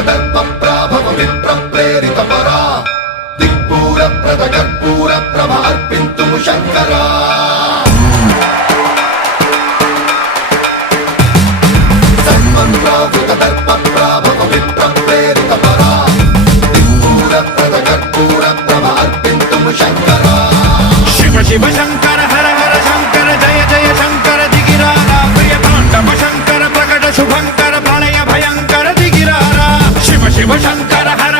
దర్పప్రాభవ విప్రప్రేరిత పరా దిక్పూర ప్రద కర్పూర ప్రభ అర్పింతుము శంకరా సన్మంత్రావృత దర్పప్రాభవ విప్రప్రేరిత పరా దిక్పూర ప్రద కర్పూర ప్రభ అర్పింతుము శంకరా శివ శివ శంకర హర హర శంకర జయ జయ శంకర దిగిరారా ప్రియ తాండవ శంకర ప్రకట శుభంకర ప్రళయ భయంకర దిగిరారా శివ శివ శంకర హర